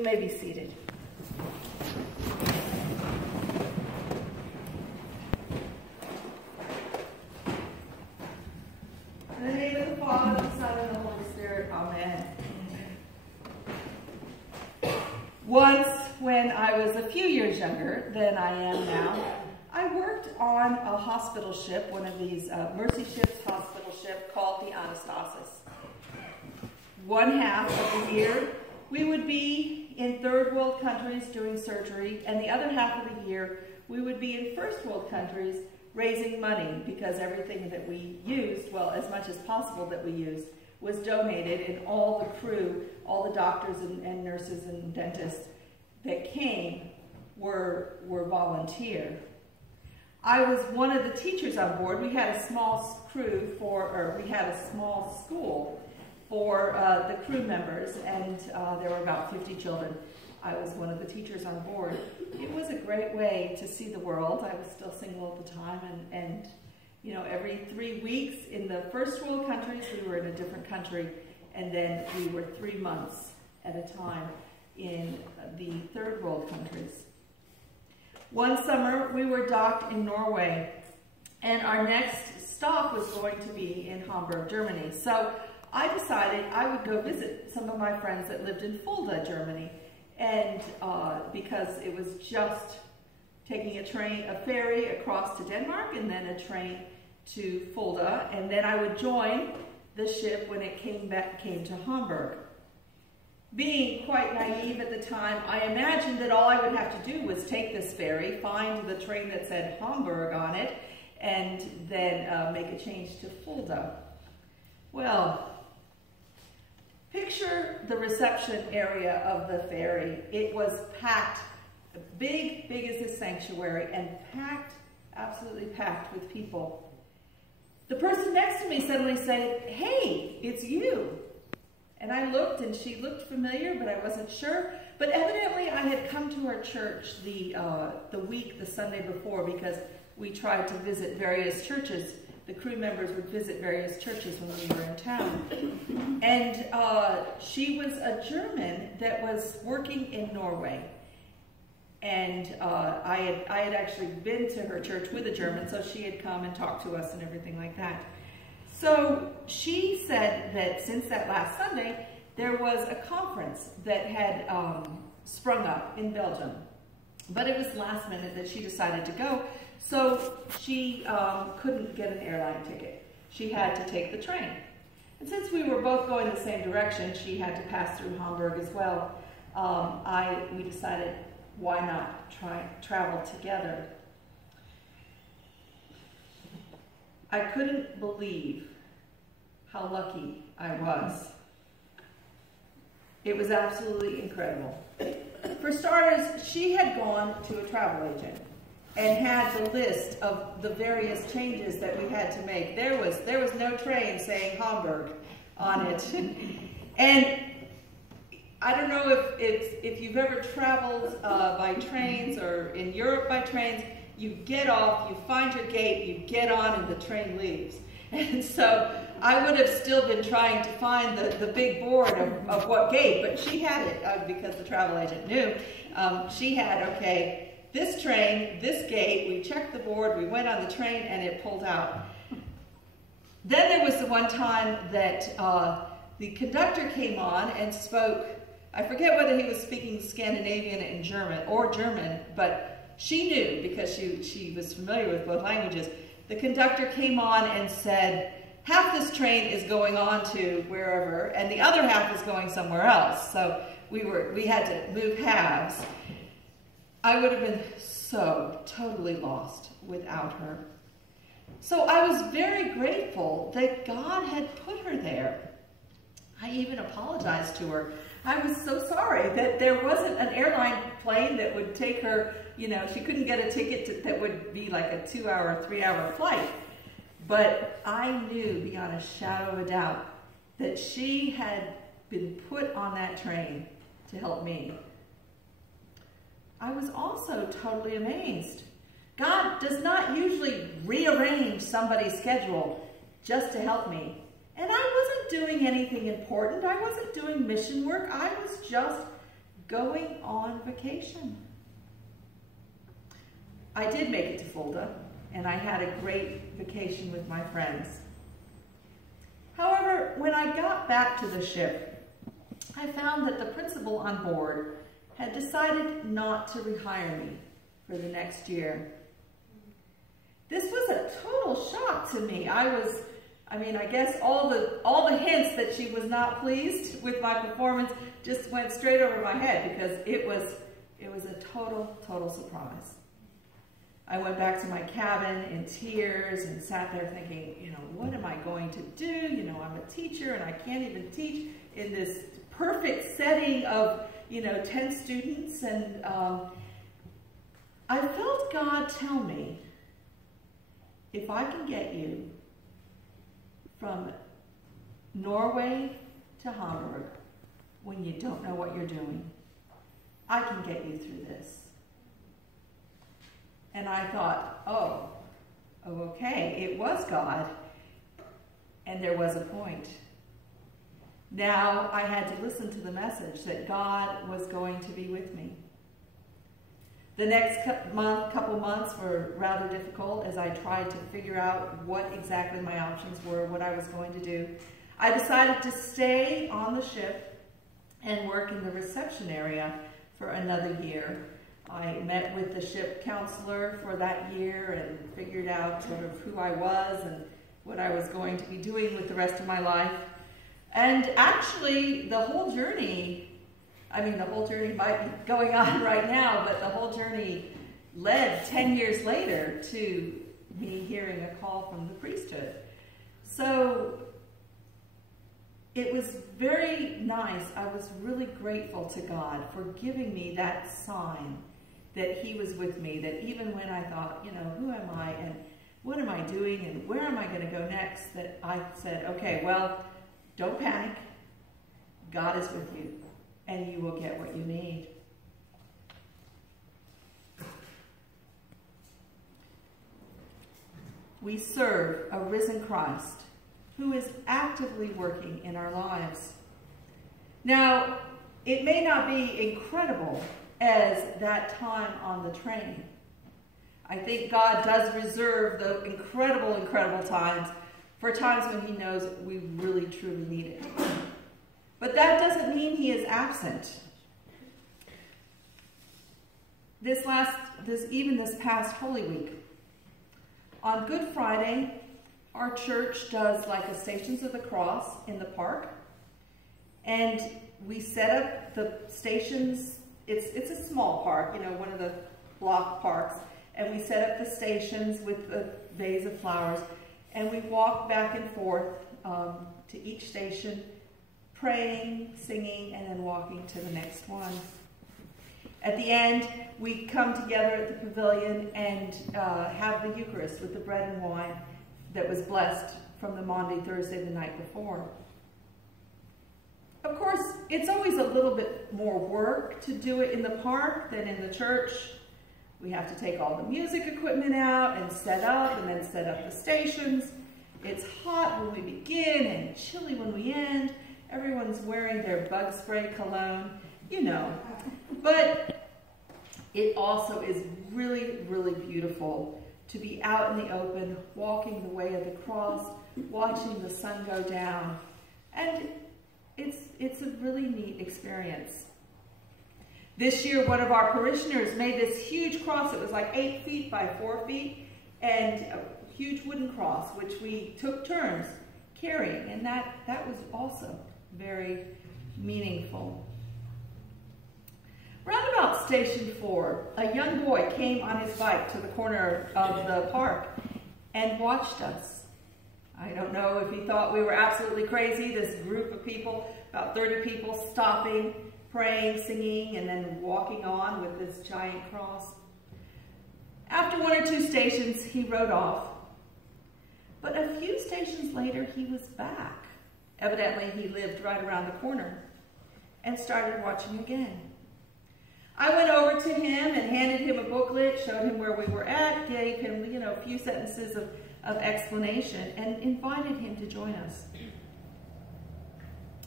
You may be seated. In the name of the Father, the Son, and the Holy Spirit, amen. Once, when I was a few years younger than I am now, I worked on a hospital ship, one of these Mercy ships, hospital ship, called the Anastasis. One half of the year, we would be in third world countries doing surgery, and the other half of the year, we would be in first world countries raising money, because everything that we used, well, as much as possible that we used, was donated, and all the crew, all the doctors and nurses and dentists that came were volunteer. I was one of the teachers on board. We had a small crew we had a small school for the crew members, and there were about 50 children. I was one of the teachers on board. It was a great way to see the world. I was still single at the time, and you know, every 3 weeks in the first world countries, we were in a different country, and then we were 3 months at a time in the third world countries. One summer, we were docked in Norway, and our next stop was going to be in Hamburg, Germany. So I decided I would go visit some of my friends that lived in Fulda, Germany, and because it was just taking a ferry across to Denmark, and then a train to Fulda, and then I would join the ship when it came to Hamburg. Being quite naive at the time, I imagined that all I would have to do was take this ferry, find the train that said Hamburg on it, and then make a change to Fulda. Well, picture the reception area of the ferry. It was packed, big as this sanctuary, and packed, absolutely packed with people. The person next to me suddenly said, "Hey, it's you." And I looked, and she looked familiar, but I wasn't sure. But evidently, I had come to our church the Sunday before, because we tried to visit various churches. The crew members would visit various churches when we were in town. And she was a German that was working in Norway. And I had actually been to her church with a German, so she had come and talked to us and everything like that. So she said that since that last Sunday, there was a conference that had sprung up in Belgium. But it was last minute that she decided to go, so she couldn't get an airline ticket. She had to take the train. And since we were both going the same direction, she had to pass through Hamburg as well. We decided, why not travel together? I couldn't believe how lucky I was. It was absolutely incredible. For starters, she had gone to a travel agent and had the list of the various changes that we had to make. There was no train saying Hamburg on it. And I don't know if you've ever traveled by trains or in Europe by trains. You get off, you find your gate, you get on, and the train leaves. And so I would have still been trying to find the big board of what gate, but she had it because the travel agent knew. She had, okay, this train, this gate, we checked the board, we went on the train, and it pulled out. Then there was the one time that the conductor came on and spoke. I forget whether he was speaking Scandinavian and German, but she knew because she was familiar with both languages. The conductor came on and said, half this train is going on to wherever, and the other half is going somewhere else. So we had to move halves. I would have been so totally lost without her. So I was very grateful that God had put her there. I even apologized to her. I was so sorry that there wasn't an airline plane that would take her, you know, she couldn't get a ticket that would be like a 2-hour, 3-hour flight. But I knew beyond a shadow of a doubt that she had been put on that train to help me. I was also totally amazed. God does not usually rearrange somebody's schedule just to help me. And I wasn't doing anything important. I wasn't doing mission work. I was just going on vacation. I did make it to Fulda, and I had a great vacation with my friends. However, when I got back to the ship, I found that the principal on board had decided not to rehire me for the next year. This was a total shock to me. I guess all the hints that she was not pleased with my performance just went straight over my head, because it was a total surprise. I went back to my cabin in tears and sat there thinking, what am I going to do? I'm a teacher and I can't even teach in this perfect setting of, 10 students. And I felt God tell me, if I can get you from Norway to Hamburg when you don't know what you're doing, I can get you through this. And I thought, oh, okay, it was God, and there was a point. Now I had to listen to the message that God was going to be with me. The next couple months were rather difficult as I tried to figure out what exactly my options were, what I was going to do. I decided to stay on the ship and work in the reception area for another year. I met with the ship counselor for that year and figured out sort of who I was and what I was going to be doing with the rest of my life. And actually, the whole journey might be going on right now, but the whole journey led 10 years later to me hearing a call from the priesthood. So it was very nice. I was really grateful to God for giving me that sign that he was with me, that even when I thought, who am I and what am I doing and where am I going to go next, that I said, okay, well, don't panic. God is with you, and you will get what you need. We serve a risen Christ who is actively working in our lives. Now, it may not be incredible as that time on the train. I think God does reserve the incredible times for times when he knows we really truly need it. But that doesn't mean he is absent. Even this past Holy Week, on Good Friday, our church does like a Stations of the Cross in the park. And we set up the stations. It's a small park, one of the block parks. And we set up the stations with the vase of flowers. And we walk back and forth to each station, praying, singing, and then walking to the next one. At the end, we come together at the pavilion and have the Eucharist with the bread and wine that was blessed from the Maundy Thursday the night before. Of course, it's always a little bit more work to do it in the park than in the church. We have to take all the music equipment out and set up, and then set up the stations. It's hot when we begin and chilly when we end. Everyone's wearing their bug spray cologne, But it also is really, really beautiful to be out in the open, walking the way of the cross, watching the sun go down. And it's a really neat experience. This year, one of our parishioners made this huge cross. It was like 8 feet by 4 feet, and a huge wooden cross, which we took turns carrying, and that was also very meaningful. Round about Station 4, a young boy came on his bike to the corner of the park and watched us. I don't know if he thought we were absolutely crazy, this group of people, about 30 people, stopping, praying, singing, and then walking on with this giant cross. After 1 or 2 stations, he rode off. But a few stations later, he was back. Evidently, he lived right around the corner and started watching again. I went over to him and handed him a booklet, showed him where we were at, gave him, a few sentences of explanation, and invited him to join us.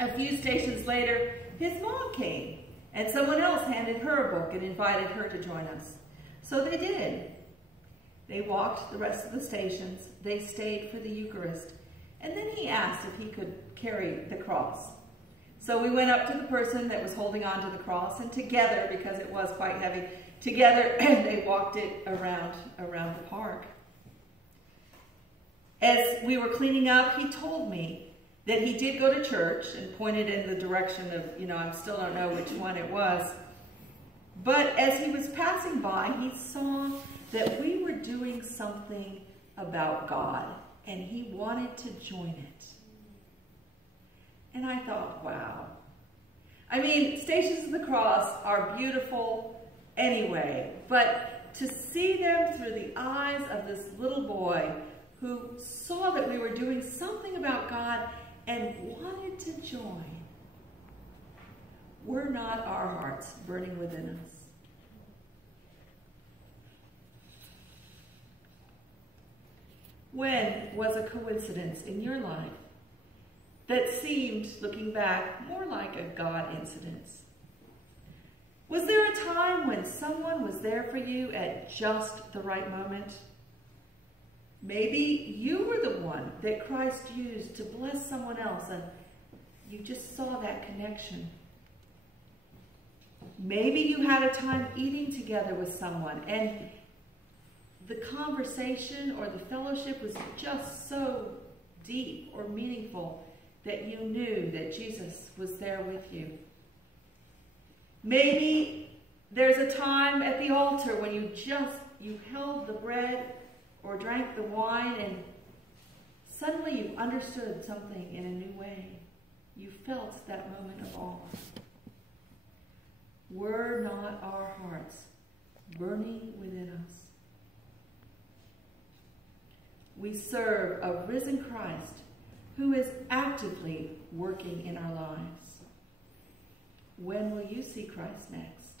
A few stations later, his mom came And someone else handed her a book and invited her to join us. So they did. They walked the rest of the stations. They stayed for the Eucharist. And then he asked if he could carry the cross. So we went up to the person that was holding on to the cross, and together, because it was quite heavy, together they walked it around the park. As we were cleaning up, he told me that he did go to church and pointed in the direction of, I still don't know which one it was. But as he was passing by, he saw that we were doing something about God, and he wanted to join it. And I thought, wow. I mean, Stations of the Cross are beautiful anyway, but to see them through the eyes of this little boy who saw that we were doing something about God and wanted to join, were not our hearts burning within us? When was a coincidence in your life that seemed, looking back, more like a God incidence? Was there a time when someone was there for you at just the right moment? Maybe you were the one that Christ used to bless someone else, and you just saw that connection. Maybe you had a time eating together with someone, and the conversation or the fellowship was just so deep or meaningful that you knew that Jesus was there with you. Maybe there's a time at the altar when you held the bread or drank the wine, and suddenly you understood something in a new way. You felt that moment of awe. Were not our hearts burning within us? We serve a risen Christ who is actively working in our lives. When will you see Christ next?